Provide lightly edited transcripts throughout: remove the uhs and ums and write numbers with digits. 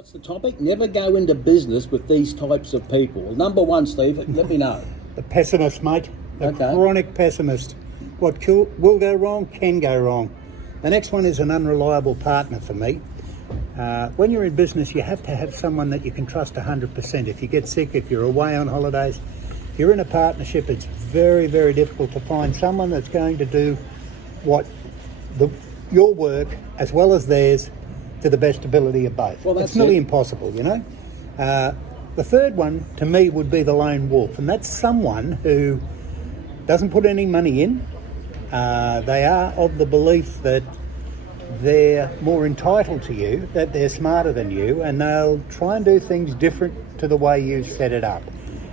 What's the topic? Never go into business with these types of people. Well, number one, Steve, let me know. The pessimist, mate. The Okay. chronic pessimist. What will go wrong can go wrong. The next one is an unreliable partner for me. When you're in business, you have to have someone that you can trust 100%. If you get sick, if you're away on holidays, if you're in a partnership, it's very, very difficult to find someone that's going to do your work as well as theirs to the best ability of both. Well, that's it's nearly it. impossible, you know. The third one, to me, would be the lone wolf, and that's someone who doesn't put any money in. They are of the belief that they're more entitled to you, that they're smarter than you, and they'll try and do things different to the way you've set it up.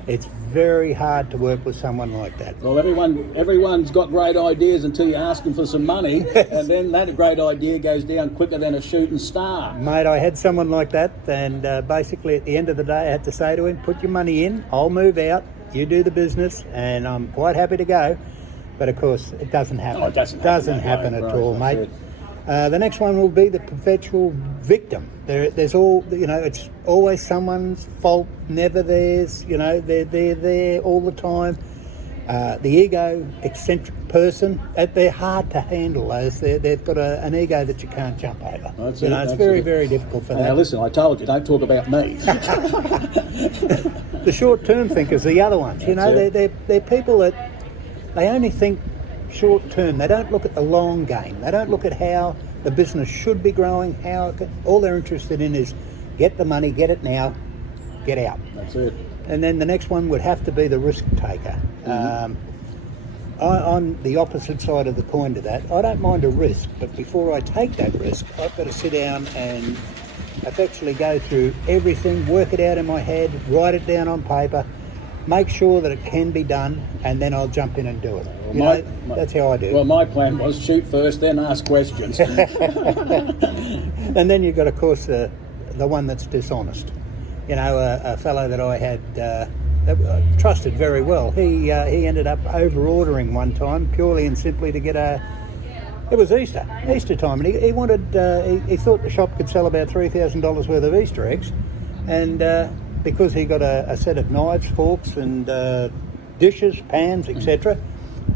It's very hard to work with someone like that. Well, everyone's got great ideas until you ask them for some money, and then that great idea goes down quicker than a shooting star. Mate, I had someone like that, and basically at the end of the day I had to say to him, put your money in, I'll move out, you do the business, and I'm quite happy to go. But of course, it doesn't happen. Oh, it doesn't happen at right, all, that's mate. it. The next one will be the perpetual victim. There's it's always someone's fault, never theirs. You know, they're there all the time. The ego, eccentric person, they're hard to handle. They've got an ego that you can't jump over. That's it's very, very difficult for Now that. listen, I told you, don't talk about me. The short-term thinkers, the other ones. You know, That's they're people that they only think short term. They don't look at the long game. They don't look at how the business should be growing. All they're interested in is get the money, get it now, get out. That's it. And then the next one would have to be the risk taker. I'm the opposite side of the coin to that. I don't mind a risk, but before I take that risk, I've got to sit down and effectively go through everything, work it out in my head, write it down on paper, make sure that it can be done, and then I'll jump in and do it. That's how I do. Well, my plan was shoot first, then ask questions. And then you've got, of course, the one that's dishonest. You know, a fellow that I had trusted very well. He ended up over-ordering one time purely and simply to get it was Easter time, and he wanted. He thought the shop could sell about $3,000 worth of Easter eggs, and because he got a set of knives, forks, and dishes, pans, etc.,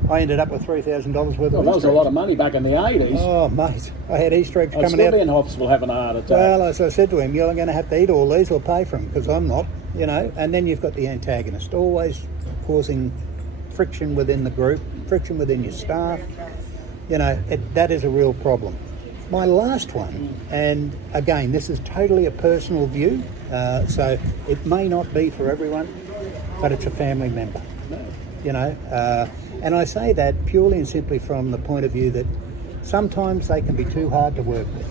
I ended up with $3,000 worth of Easter eggs. Well, that was a lot of money back in the 80s. Oh, mate, I had Easter eggs I'd coming still out. be in hospital having a heart attack. Well, as I said to him, you're going to have to eat all these or pay for them, because I'm not, you know. And then you've got the antagonist, always causing friction within the group, friction within your staff. You know, that is a real problem. My last one, and again, this is totally a personal view, so it may not be for everyone, but it's a family member, you know. And I say that purely and simply from the point of view that sometimes they can be too hard to work with.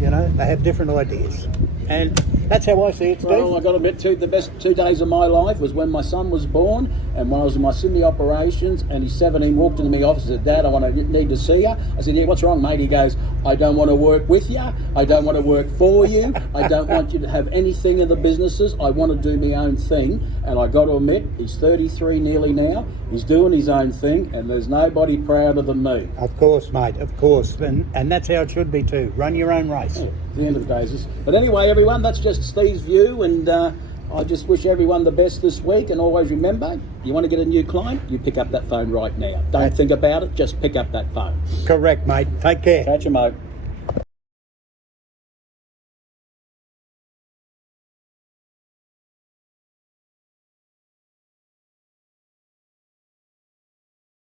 You know, they have different ideas. And that's how I see it, Steve. Well, I've got to admit, the best 2 days of my life was when my son was born, and when I was in my Sydney operations, and he's 17, walked into my office and said, Dad, I need to see you. I said, yeah, what's wrong, mate? He goes, I don't want to work with you. I don't want to work for you. I don't want you to have anything in the businesses. I want to do my own thing. And I got to admit, he's 33 nearly now. He's doing his own thing, and there's nobody prouder than me. Of course, mate, of course. And that's how it should be too. Run your own race. At the end of the day, but anyway, everyone, that's just Steve's view, and I just wish everyone the best this week. And always remember, you want to get a new client, you pick up that phone right now. Don't think about it, just pick up that phone. Correct, mate. Take care. Catch you, mate.